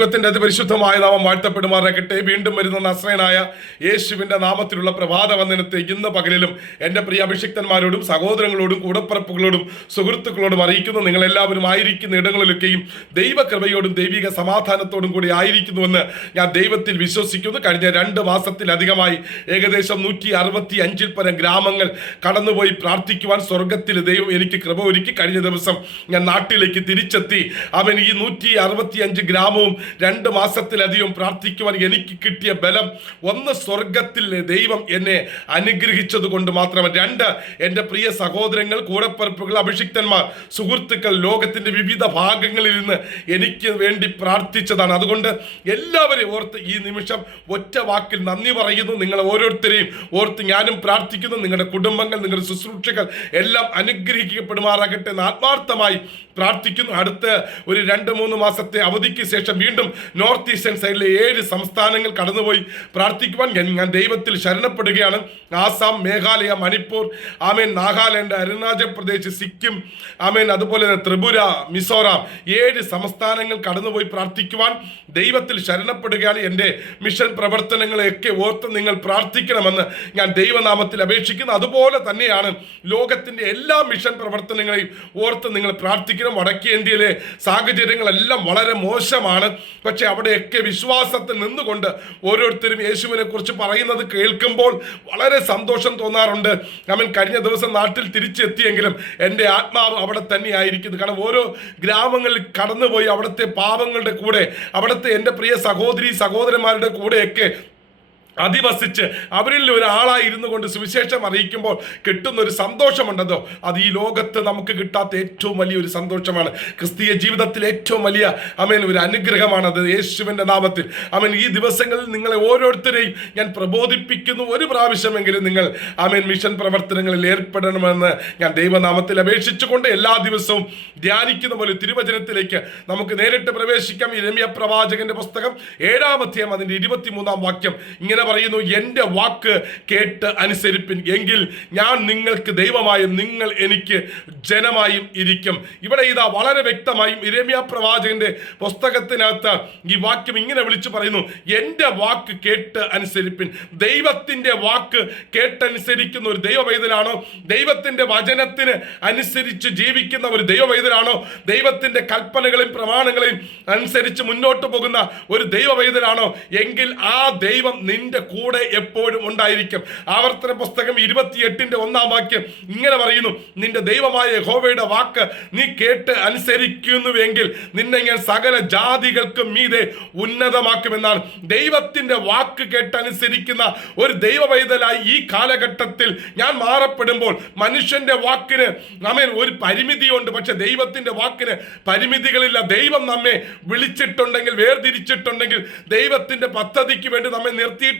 ദൈവത്തിന്റെ അതിപരിശുദ്ധമായ നാമം വാഴ്ത്തപ്പെടുമാറാകട്ടെ. വീണ്ടും വരുന്ന നസ്രയനായ യേശുവിന്റെ നാമത്തിലുള്ള പ്രഭാത വന്ദനത്തെ ഇന്ന് പകലിലും എന്റെ പ്രിയ അഭിഷിക്തന്മാരോടും സഹോദരങ്ങളോടും കൂടപ്പറപ്പുകളോടും സുഹൃത്തുക്കളോടും അറിയിക്കുന്നു. നിങ്ങൾ എല്ലാവരും ആയിരിക്കുന്ന ഇടങ്ങളിലൊക്കെയും ദൈവകൃപയോടും ദൈവിക സമാധാനത്തോടും കൂടി ആയിരിക്കുന്നുവെന്ന് ഞാൻ ദൈവത്തിൽ വിശ്വസിക്കുന്നു. കഴിഞ്ഞ രണ്ട് മാസത്തിലധികമായി ഏകദേശം നൂറ്റി അറുപത്തി അഞ്ചിൽ പരം ഗ്രാമങ്ങൾ കടന്നുപോയി പ്രാർത്ഥിക്കുവാൻ സ്വർഗത്തിൽ ദൈവം എനിക്ക് കൃപ ഒരുക്കി കഴിഞ്ഞ ദിവസം ഞാൻ നാട്ടിലേക്ക് തിരിച്ചെത്തി. അവൻ ഈ നൂറ്റി അറുപത്തി അഞ്ച് ഗ്രാമവും രണ്ട് മാസത്തിലധികം പ്രാർത്ഥിക്കുവാൻ എനിക്ക് കിട്ടിയ ബലം ഒന്ന് സ്വർഗത്തിൽ ദൈവം എന്നെ അനുഗ്രഹിച്ചത് കൊണ്ട് മാത്രമല്ല. രണ്ട് എന്റെ പ്രിയ സഹോദരങ്ങൾ കൂടപ്പറപ്പുകൾ അഭിഷിക്തന്മാർ സുഹൃത്തുക്കൾ ലോകത്തിന്റെ വിവിധ ഭാഗങ്ങളിൽ നിന്ന് എനിക്ക് വേണ്ടി പ്രാർത്ഥിച്ചതാണ്. അതുകൊണ്ട് എല്ലാവരെയും ഓർത്ത് ഈ നിമിഷം ഒറ്റ വാക്കിൽ നന്ദി പറയുന്നു. നിങ്ങൾ ഓരോരുത്തരെയും ഓർത്ത് ഞാനും പ്രാർത്ഥിക്കുന്നു. നിങ്ങളുടെ കുടുംബങ്ങൾ നിങ്ങളുടെ ശുശ്രൂഷകൾ എല്ലാം അനുഗ്രഹിക്കപ്പെടുമാറാകട്ടെ എന്ന് ആത്മാർത്ഥമായി പ്രാർത്ഥിക്കുന്നു. അടുത്ത ഒരു രണ്ട് മൂന്ന് മാസത്തെ അവധിക്ക് ശേഷം വീണ്ടും നോർത്ത് ഈസ്റ്റേൺ സൈഡിലെ ഏഴ് സംസ്ഥാനങ്ങൾ കടന്നുപോയി. പ്രാർത്ഥിക്കുവാൻ ഞാൻ ദൈവത്തിൽ ശരണപ്പെടുകയാണ്. ആസാം മേഘാലയ മണിപ്പൂർ ആമേൻ നാഗാലാൻഡ് അരുണാചൽ പ്രദേശ് സിക്കിം ആമേൻ അതുപോലെ തന്നെ ത്രിപുര മിസോറാം ഏഴ് സംസ്ഥാനങ്ങൾ കടന്നുപോയി പ്രാർത്ഥിക്കുവാൻ ദൈവത്തിൽ ശരണപ്പെടുകയാണ്. എന്റെ മിഷൻ പ്രവർത്തനങ്ങളെയൊക്കെ ഓർത്ത് നിങ്ങൾ പ്രാർത്ഥിക്കണമെന്ന് ഞാൻ ദൈവനാമത്തിൽ അപേക്ഷിക്കുന്നു. അതുപോലെ തന്നെയാണ് ലോകത്തിന്റെ എല്ലാ മിഷൻ പ്രവർത്തനങ്ങളെയും ഓർത്ത് നിങ്ങൾ പ്രാർത്ഥിക്കണം. വടക്കേ ഇന്ത്യയിലെ സാഹചര്യങ്ങളെല്ലാം വളരെ മോശമാണ്. പക്ഷെ അവിടെയൊക്കെ വിശ്വാസത്തിൽ നിന്നുകൊണ്ട് ഓരോരുത്തരും യേശുവിനെ കുറിച്ച് പറയുന്നത് കേൾക്കുമ്പോൾ വളരെ സന്തോഷം തോന്നാറുണ്ട്. അവൻ കഴിഞ്ഞ ദിവസം നാട്ടിൽ തിരിച്ചെത്തിയെങ്കിലും എന്റെ ആത്മാവ് അവിടെ തന്നെ ആയിരിക്കുന്നു കാരണം ഓരോ ഗ്രാമങ്ങളിൽ കടന്നുപോയി അവിടുത്തെ പാപങ്ങളുടെ കൂടെ അവിടുത്തെ എന്റെ പ്രിയ സഹോദരി സഹോദരന്മാരുടെ കൂടെയൊക്കെ അധിവസിച്ച് അവരിൽ ഒരാളായി ഇരുന്നു കൊണ്ട് സുവിശേഷം അറിയിക്കുമ്പോൾ കിട്ടുന്ന ഒരു സന്തോഷമുണ്ടല്ലോ. അത് ഈ ലോകത്ത് നമുക്ക് കിട്ടാത്ത ഏറ്റവും വലിയൊരു സന്തോഷമാണ്. ക്രിസ്തീയ ജീവിതത്തിൽ ഏറ്റവും വലിയ അമേൻ ഒരു അനുഗ്രഹമാണ് അത് യേശുവിന്റെ നാമത്തിൽ. അമേൻ ഈ ദിവസങ്ങളിൽ നിങ്ങളെ ഓരോരുത്തരെയും ഞാൻ പ്രബോധിപ്പിക്കുന്നു ഒരു പ്രാവശ്യമെങ്കിലും നിങ്ങൾ അമേൻ മിഷൻ പ്രവർത്തനങ്ങളിൽ ഏർപ്പെടണമെന്ന് ഞാൻ ദൈവനാമത്തിൽ അപേക്ഷിച്ചുകൊണ്ട് എല്ലാ ദിവസവും ധ്യാനിക്കുന്ന പോലെ തിരുവചനത്തിലേക്ക് നമുക്ക് നേരിട്ട് പ്രവേശിക്കാം. ഇരമ്യ പ്രവാചകന്റെ പുസ്തകം ഏഴാമധ്യം അതിന്റെ ഇരുപത്തിമൂന്നാം വാക്യം ഇങ്ങനെ പറയുന്നു എന്റെ വാക്ക് കേട്ട് അനുസരിപ്പിൻ. എങ്കിൽ ഞാൻ നിങ്ങൾക്ക് ദൈവമായും നിങ്ങൾ എനിക്ക് ജനമായും ഇരിക്കും. ഇവിടെ ഇതാ വളരെ വ്യക്തമായും ഇരമ്യ പ്രവാചകന്റെ പുസ്തകത്തിനകത്ത് ഈ വാക്യം ഇങ്ങനെ വിളിച്ചു പറയുന്നു എന്റെ വാക്ക് കേട്ട് അനുസരിപ്പിൻ. ദൈവത്തിന്റെ വാക്ക് കേട്ടനുസരിക്കുന്ന ഒരു ദൈവവൈതലാണോ ദൈവത്തിന്റെ വചനത്തിന് അനുസരിച്ച് ജീവിക്കുന്ന ഒരു ദൈവവൈതലാണോ ദൈവത്തിന്റെ കൽപ്പനകളെയും പ്രമാണങ്ങളെയും അനുസരിച്ച് മുന്നോട്ട് പോകുന്ന ഒരു ദൈവവൈതലാണോ എങ്കിൽ ആ ദൈവം നിന്റെ കൂടെ എപ്പോഴും ഉണ്ടായിരിക്കും. ആവർത്തന പുസ്തകം ഇരുപത്തിയെട്ടിന്റെ ഒന്നാം വാക്യം ഇങ്ങനെ പറയുന്നു നിന്റെ ദൈവമായ യഹോവയുടെ വാക്ക് നീ കേട്ട് അനുസരിക്കുന്നുവെങ്കിൽ നിന്നെ ഞാൻ സകല ജാതികൾക്കും മീതെ ഉന്നതമാക്കുമെന്നാണ്. ദൈവത്തിന്റെ വാക്ക് കേട്ട് അനുസരിക്കുന്ന ഒരു ദൈവവൈതലായി ഈ കാലഘട്ടത്തിൽ ഞാൻ മാറപ്പെടുമ്പോൾ മനുഷ്യന്റെ വാക്കിന് നമ്മെ ഒരു പരിമിതിയുണ്ട്. പക്ഷെ ദൈവത്തിന്റെ വാക്കിന് പരിമിതികളില്ല. ദൈവം നമ്മെ വിളിച്ചിട്ടുണ്ടെങ്കിൽ വേർതിരിച്ചിട്ടുണ്ടെങ്കിൽ ദൈവത്തിന്റെ പദ്ധതിക്ക് വേണ്ടി നമ്മെ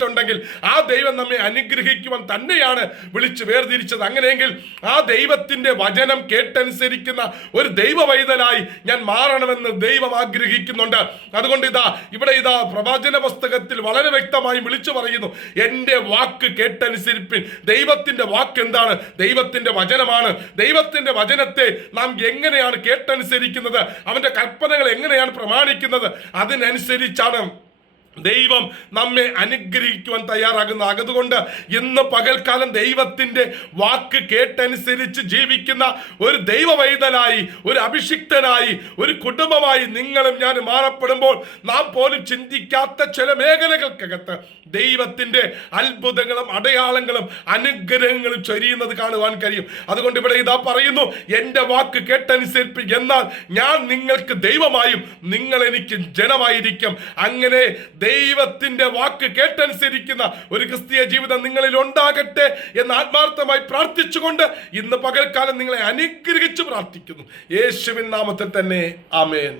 നിർത്തിയിട്ടുണ്ടെങ്കിൽ ആ ദൈവം നമ്മെ അനുഗ്രഹിക്കുവാൻ തന്നെയാണ് വിളിച്ച് വേർതിരിച്ചത്. അങ്ങനെയെങ്കിൽ ആ ദൈവത്തിന്റെ വചനം കേട്ടനുസരിക്കുന്ന ഒരു ദൈവവൈതലായി ഞാൻ മാറണമെന്ന് ദൈവം ആഗ്രഹിക്കുന്നുണ്ട്. അതുകൊണ്ട് ഇതാ ഇവിടെ ഇതാ പ്രവാചന പുസ്തകത്തിൽ വളരെ വ്യക്തമായി വിളിച്ചു പറയുന്നു എന്റെ വാക്ക് കേട്ടനുസരിപ്പിൻ. ദൈവത്തിന്റെ വാക്ക് എന്താണ്? ദൈവത്തിന്റെ വചനമാണ്. ദൈവത്തിന്റെ വചനത്തെ നാം എങ്ങനെയാണ് കേട്ടനുസരിക്കുന്നത്? അവന്റെ കൽപ്പനകൾ എങ്ങനെയാണ് പ്രമാണിക്കുന്നത്? അതിനനുസരിച്ചാണ് ദൈവം നമ്മെ അനുഗ്രഹിക്കുവാൻ തയ്യാറാകുന്ന അതുകൊണ്ട് ഇന്ന് പകൽക്കാലം ദൈവത്തിന്റെ വാക്ക് കേട്ടനുസരിച്ച് ജീവിക്കുന്ന ഒരു ദൈവവൈതനായി ഒരു അഭിഷിക്തനായി ഒരു കുടുംബമായി നിങ്ങളും ഞാൻ മാറപ്പെടുമ്പോൾ നാം പോലും ചിന്തിക്കാത്ത ചില മേഖലകൾക്കകത്ത് ദൈവത്തിന്റെ അത്ഭുതങ്ങളും അടയാളങ്ങളും അനുഗ്രഹങ്ങളും ചൊരിയുന്നത് കാണുവാൻ കഴിയും. അതുകൊണ്ട് ഇവിടെ ഇതാ പറയുന്നു എന്റെ വാക്ക് കേട്ടനുസരിപ്പ് എന്നാൽ ഞാൻ നിങ്ങൾക്ക് ദൈവമായും നിങ്ങൾ എനിക്ക് ജനമായിരിക്കും. അങ്ങനെ ദൈവത്തിന്റെ വാക്ക് കേട്ടനുസരിക്കുന്ന ഒരു ക്രിസ്തീയ ജീവിതം നിങ്ങളിൽ ഉണ്ടാകട്ടെ എന്ന് ആത്മാർത്ഥമായി പ്രാർത്ഥിച്ചുകൊണ്ട് ഇന്ന് പകൽക്കാലം നിങ്ങളെ അനുഗ്രഹിച്ച് പ്രാർത്ഥിക്കുന്നു. യേശുവിൻ നാമത്തിൽ തന്നെ. ആമേൻ.